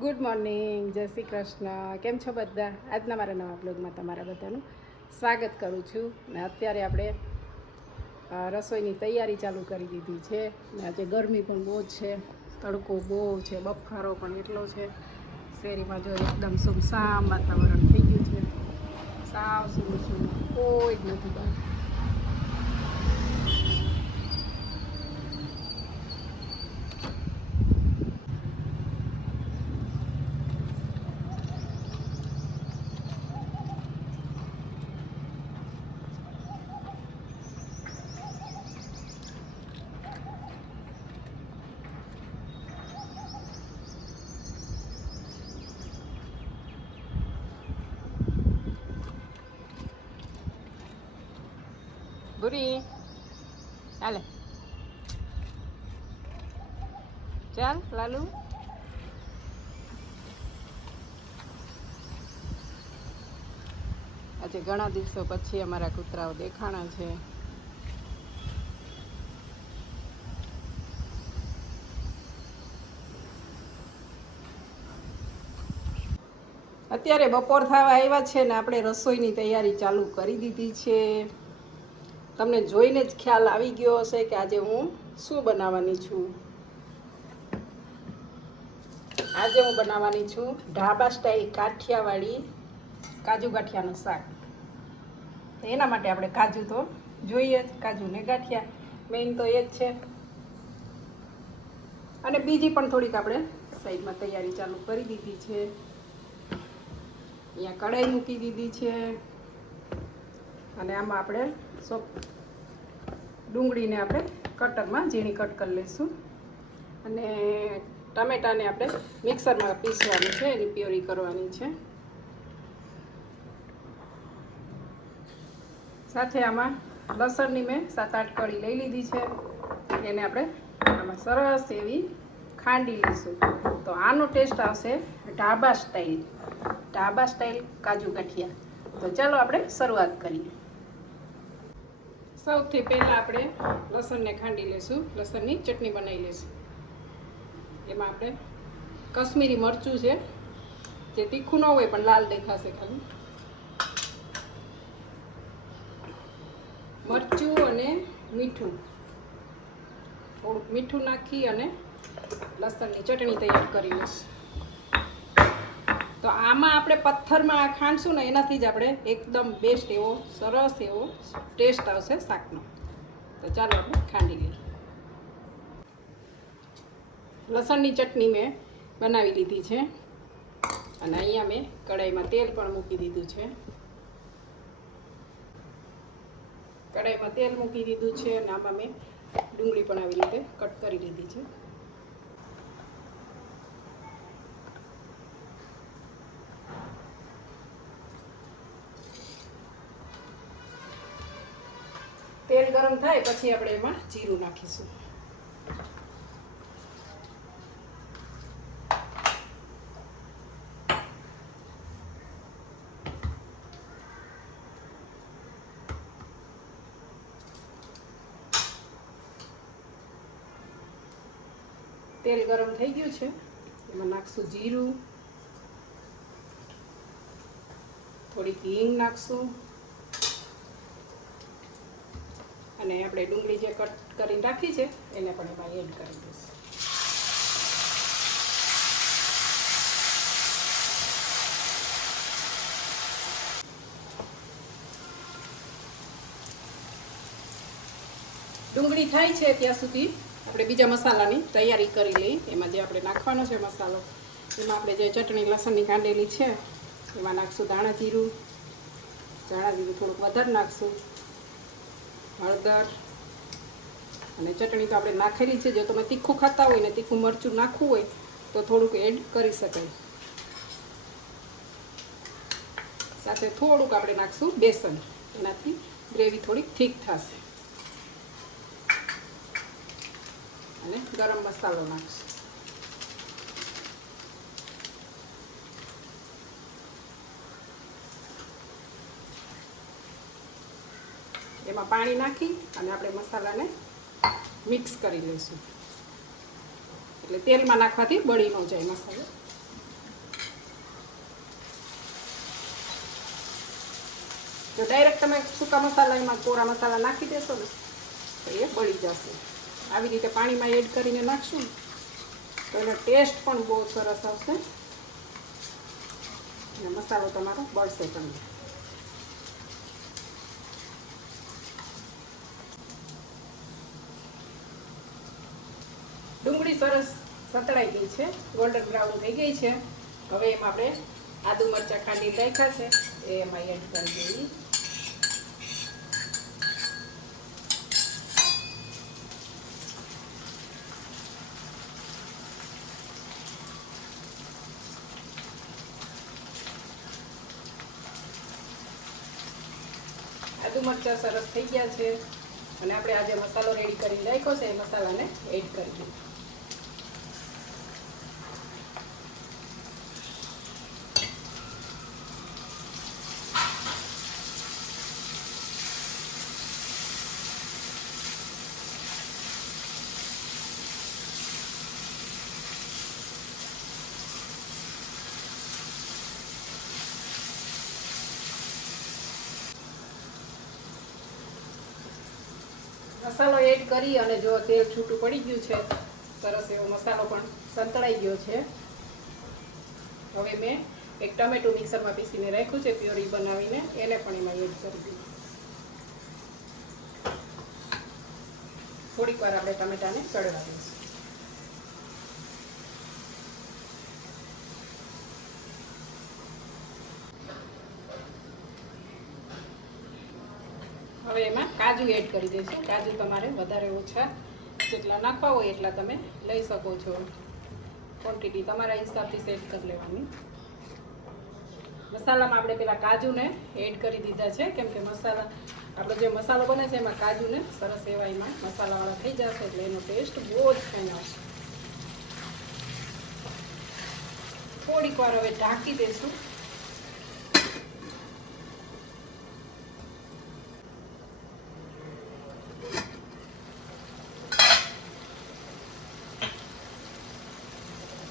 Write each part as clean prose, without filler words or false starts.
Good morning, જય શ્રી કૃષ્ણ. કેમ છો બધા? આજના મારા નવા બ્લોગમાં તમારા બધાનું સ્વાગત કરું છું. ને અત્યારે આપણે રસોઈની તૈયારી ચાલુ કરી દીધી છે. ને આજે ગરમી પણ બહુ જ છે, તડકો બહુ છે, બફારો પણ એટલો છે. શેરીમાં જો એકદમ સુમસામ વાતાવરણ થઈ ગયું છે, સાવ સૂનું સૂનું, કોઈ જ નથી બહાર. ભૂરી હાલે, ચાલ લાલુ. આજે ઘણા દિવસો પછી અમારા કૂતરાઓ દેખાણા છે. અત્યારે બપોર થવા આવ્યા છે ને આપણે રસોઈની તૈયારી ચાલુ કરી દીધી છે. તમને જોઈને જ ખ્યાલ આવી ગયો હશે કે આજે હું શું બનાવવાની છું. આજે હું બનાવવાની છું ઢાબા સ્ટાઈલ કાઠિયાવાડી કાજુ ગાંઠિયાનું શાક. એના માટે આપણે કાજુ તો જોઈએ જ, કાજુ ને ગાંઠિયા મેઇન તો એ જ છે. અને બીજી પણ થોડીક આપણે સાઈડમાં તૈયારી ચાલુ કરી દીધી છે. અહીંયા કઢાઈ મૂકી દીધી છે અને આમાં આપણે ડુંગળીને આપણે કટરમાં ઝીણી કટ કરી લઈશું અને ટામેટાને આપણે મિક્સરમાં પીસવાનું છે, એની પ્યોરી કરવાની છે. સાથે આમાં લસણની મેં 7-8 કળી લઈ લીધી છે. એને આપણે આમાં સરસ એવી ખાંડી લઈશું. તો આનો ટેસ્ટ આવશે ઢાબા સ્ટાઈલ કાજુ ગાંઠિયા. તો ચાલો આપણે શરૂઆત કરીએ. સૌથી પહેલાં આપણે લસણને ખાંડી લઈશું, લસણની ચટણી બનાવી લઈશું. એમાં આપણે કશ્મીરી મરચું છે, જે તીખું ન હોય પણ લાલ દેખાશે ખાલી. મરચું અને મીઠું, થોડુંક મીઠું નાખી અને લસણની ચટણી તૈયાર કરી લઈશું. તો આમાં આપણે પથ્થરમાં ખાંડશું ને એનાથી જ આપણે એકદમ બેસ્ટ એવો સરસ એવો ટેસ્ટ આવશે શાકનો. તો ચાલો આપણે ખાંડી લઈએ. લસણની ચટણી મેં બનાવી લીધી છે અને અહીંયા મેં કઢાઈમાં તેલ પણ મૂકી દીધું છે. કઢાઈમાં તેલ મૂકી દીધું છે અને આમાં મેં ડુંગળી પણ આવી રીતે કટ કરી લીધી છે. તેલ ગરમ થાય પછી આપણે એમાં જીરું નાખીશું. તેલ ગરમ થઈ ગયું છે, એમાં નાખશું જીરું, થોડીક હિંગ નાખશું અને આપણે ડુંગળી જે કટ કરીને રાખી છે એને પણ એમાં એડ કરી દઈશું. ડુંગળી થાય છે ત્યાં સુધી આપણે બીજા મસાલાની તૈયારી કરી લઈએ. એમાં જે આપણે નાખવાનો છે મસાલો, એમાં આપણે જે ચટણી લસણની કાંડેલી છે એમાં નાખશું ધાણા જીરું થોડુંક વધારે નાખશું, હળદર અને ચટણી તો આપણે નાખેલી છે. જો તમે તીખું ખાતા હોય ને તીખું મરચું નાખવું હોય તો થોડુંક એડ કરી શકાય. સાથે થોડુંક આપણે નાખશું બેસન, એનાથી ગ્રેવી થોડીક થીક થશે. અને ગરમ મસાલો નાખશું. એમાં પાણી નાખી અને આપણે મસાલાને મિક્સ કરી લઈશું, એટલે તેલમાં નાખવાથી બળી ન જાય મસાલો. જો ડાયરેક્ટ તમે સૂકા મસાલા એમાં કોરા મસાલા નાખી દેશો ને તો એ બળી જશે. આવી રીતે પાણીમાં એડ કરીને નાખશું ને તો એનો ટેસ્ટ પણ બહુ સરસ આવશે અને મસાલો તમારો બળશે તમને. ડુંગળી સરસ સતળાઈ ગઈ છે, ગોલ્ડન બ્રાઉન થઈ ગઈ છે. હવે એમાં આપણે આદુ મરચાં ખાંડી રાખ્યા છે એ એમાં એડ કરી દઈએ. આદુ મરચાં સરસ થઈ ગયા છે અને આપણે આજે મસાલો રેડી કરીને રાખ્યો છે એ મસાલાને એડ કરી દઈએ. મસાલો એડ કરી અને જો તેલ છૂટું પડી ગયું છે, સરસ એવો મસાલો પણ સંતળાઈ ગયો છે. હવે મેં એક ટમેટું મિક્સરમાં પીસીને રાખ્યું છે પ્યોરી બનાવીને, એને પણ એમાં એડ કરી દીધું. થોડીક વાર આપણે ટમેટાને ચડવા દઈશું. હવે એમાં કાજુ એડ કરી દઈશું. કાજુ તમારે વધારે ઓછા જેટલા નાખવા હોય એટલા તમે લઈ શકો છો. ક્વોન્ટિટી તમારા હિસાબથી સેટ કરી લેવાની. મસાલામાં આપણે પેલા કાજુને એડ કરી દીધા છે, કેમ કે મસાલા આપણો જે મસાલો બને છે એમાં કાજુને સરસ એવા એમાં મસાલાવાળા થઈ જશે એટલે એનો ટેસ્ટ બહુ જ ફાઇન આવશે. થોડીક વાર હવે ઢાંકી દઈશું.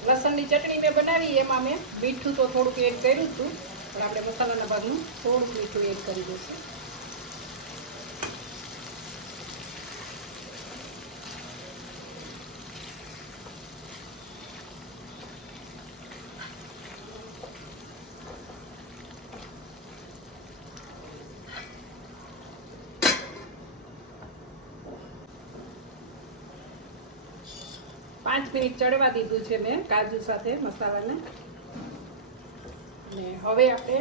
લસણની ચટણી મેં બનાવી, એમાં મેં મીઠું તો થોડુંક એડ કર્યું હતું, પણ આપણે મસાલાના ભાગનું થોડુંક મીઠું એડ કરી દઈશું. પાંચ મિનિટ ચડવા દીધું છે મેં કાજુ સાથે મસાલાને. અને હવે આપણે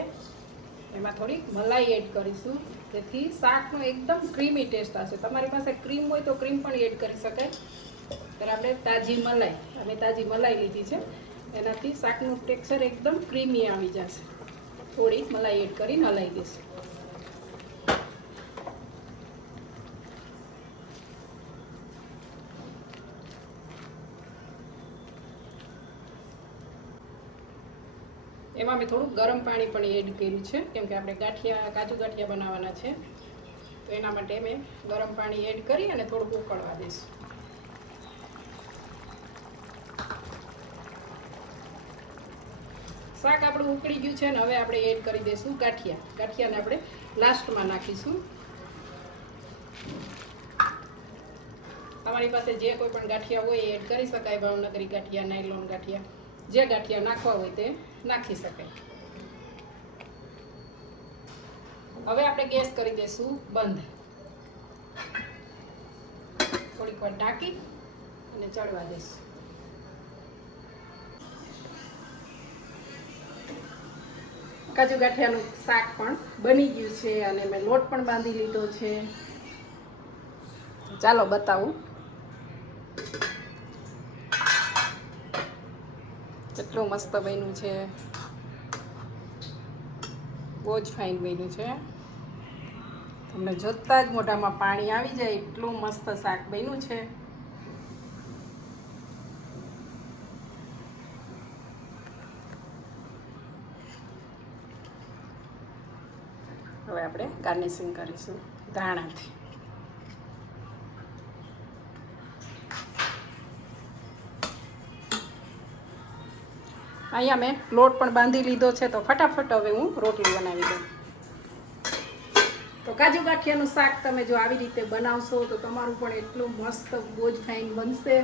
એમાં થોડીક મલાઈ એડ કરીશું, જેથી શાકનો એકદમ ક્રીમી ટેસ્ટ આવશે. તમારી પાસે ક્રીમ હોય તો ક્રીમ પણ એડ કરી શકાય. ત્યારે આપણે તાજી મલાઈ, અમે તાજી મલાઈ લીધી છે, એનાથી શાકનું ટેક્સચર એકદમ ક્રીમી આવી જશે. થોડી મલાઈ એડ કરીને હલાવી દઈશું. એમાં મેં થોડું ગરમ પાણી પણ એડ કર્યું છે, કેમ કે આપણે કાજુ ગાંઠિયા બનાવવાના છે, તો એના માટે મેં ગરમ પાણી એડ કરી અને થોડુંક ઉકળવા દઈશું. શાક આપણું ઉકળી ગયું છે ને હવે આપણે એડ કરી દઈશું ગાંઠિયા. ગાંઠિયાને આપણે લાસ્ટમાં નાખીશું. તમારી પાસે જે કોઈ પણ ગાંઠિયા હોય એડ કરી શકાય. ભાવનગરી ગાંઠિયા, નાયલોન ગાંઠિયા, જે ગાંઠિયા નાખવા હોય તે નાખી શકાય. હવે આપણે ગેસ કરી દઈશું બંધ. થોડીક વાર ઢાંકી અને ચડવા દઈશું. કાજુ ગાંઠિયાનું શાક પણ બની ગયું છે અને મેં લોટ પણ બાંધી લીધો છે. ચાલો બતાવું કેટલું મસ્ત બન્યું છે. બહુ જ ફાઇન બન્યું છે. તમને જોતા જ મોઢામાં પાણી આવી જાય એટલું મસ્ત શાક બન્યું છે. હવે આપણે ગાર્નિશિંગ કરીશું ધાણાથી. અહીંયા મેં લોટ પણ બાંધી લીધો છે, તો ફટાફટ હવે હું રોટલી બનાવી દઉં. તો કાજુ ગાંઠિયાનું શાક તમે જો આવી રીતે બનાવશો તો તમારું પણ એટલું મસ્ત બહુ જ ફાઇન બનશે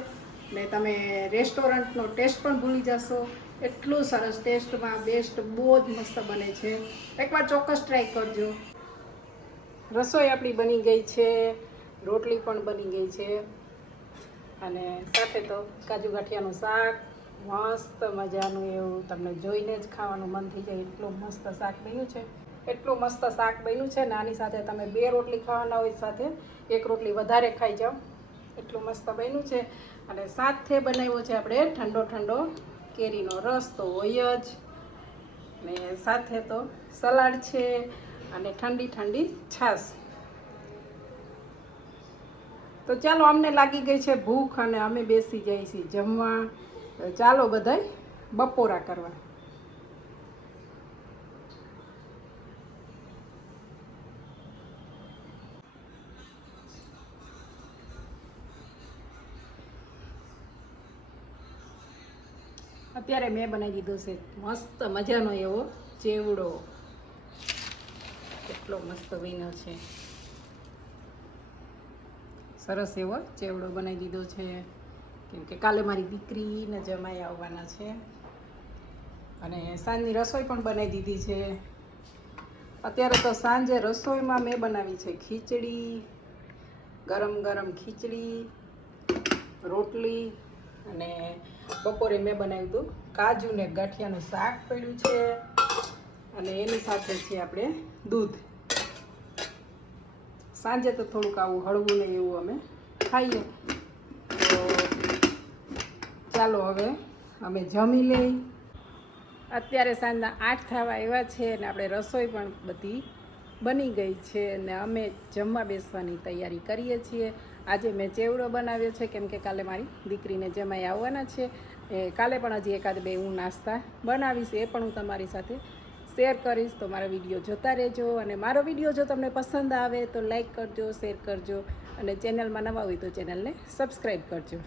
ને તમે રેસ્ટોરન્ટનો ટેસ્ટ પણ ભૂલી જશો. એટલું સરસ ટેસ્ટમાં બેસ્ટ બહુ જ મસ્ત બને છે. એકવાર ચોક્કસ ટ્રાય કરજો. રસોઈ આપણી બની ગઈ છે, રોટલી પણ બની ગઈ છે અને સાથે તો કાજુ ગાંઠિયાનું શાક મસ્ત મજાનું એવું તમને જોઈને જ ખાવાનું મન થઈ જાય એટલું મસ્ત શાક બન્યું છે. એટલું મસ્ત શાક બન્યું છે ને આની સાથે તમે 2 રોટલી ખાવાના હોય સાથે 1 રોટલી વધારે ખાઈ જાઓ એટલું મસ્ત બન્યું છે. અને સાથે બનાવ્યો છે આપણે ઠંડો ઠંડો કેરીનો રસ તો હોય જ ને સાથે તો સલાડ છે અને ઠંડી ઠંડી છાશ. તો ચાલો અમને લાગી ગઈ છે ભૂખ અને અમે બેસી જઈએ છીએ જમવા. ચાલો બધાય બપોરા કરવા. અત્યારે મેં બનાવી દીધો છે મસ્ત મજાનો એવો ચેવડો. કેટલો મસ્ત બન્યો છે. સરસ એવો ચેવડો બનાવી દીધો છે કેમ કે કાલે મારી દીકરીને જમાઈ આવવાના છે અને સાંજની રસોઈ પણ બનાવી દીધી છે. અત્યારે તો સાંજે રસોઈમાં મેં બનાવી છે ખીચડી, ગરમ ગરમ ખીચડી, રોટલી અને બપોરે મેં બનાવ્યું હતું કાજુ ને ગાંઠિયાનું શાક પડ્યું છે અને એની સાથે છે આપણે દૂધ. સાંજે તો થોડુંક આવું હળવું ને એવું અમે ખાઈએ. તો ચાલો હવે અમે જમી લઈ. અત્યારે સાંજના 8 થવા આવ્યા છે અને આપણે રસોઈ પણ બધી બની ગઈ છે અને અમે જમવા બેસવાની તૈયારી કરીએ છીએ. આજે મેં ચેવડો બનાવ્યો છે કેમ કે કાલે મારી દીકરીને જમાઈ આવવાના છે. કાલે પણ હજી 1-2 હું નાસ્તા બનાવીશ, એ પણ હું તમારી સાથે શેર કરીશ. તો મારો વિડીયો જોતા રહેજો અને મારો વિડીયો જો તમને પસંદ આવે તો લાઈક કરજો, શેર કરજો અને ચેનલમાં નવા હોય તો ચેનલને સબસ્ક્રાઈબ કરજો.